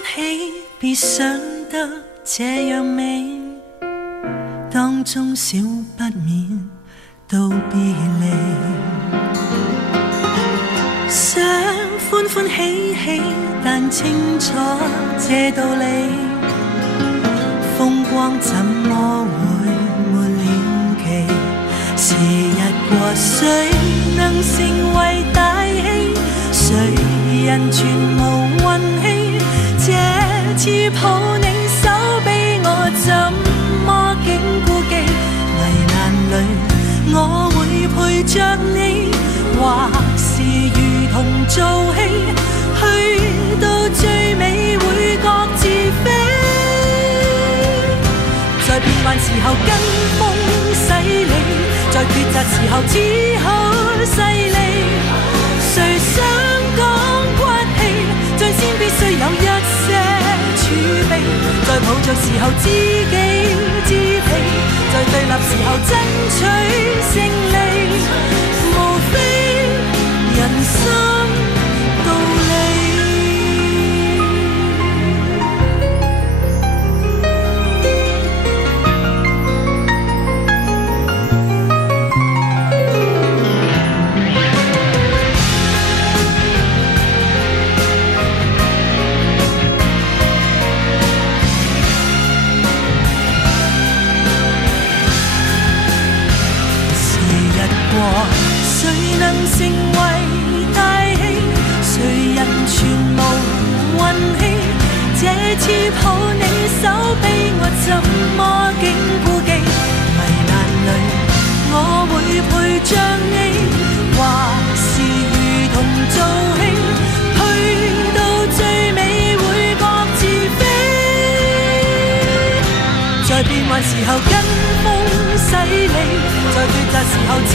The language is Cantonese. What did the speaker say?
起，别想得这样美，当中少不免道别离。想欢欢喜喜，但清楚这道理，风光怎么会没了期？时日过，谁能成为大器？谁人全无运气？这次抱你手臂，我怎么竟顾忌？危难里我会陪着你，或是如同做戏，去到最美会各自飞。在变幻时候跟风洗礼，在抉择时候只好势利。谁想讲骨气，最先必须有一些储备。在抱着时候知己知彼，在对立时候争取胜利。无非人生道理。谁能成为大器？谁人全无运气？这次抱你手臂，我怎么竟顾忌？危难里我会陪着你，或是如同做戏，去到最美会各自飛。在變幻時候跟風洗禮，在抉擇時候只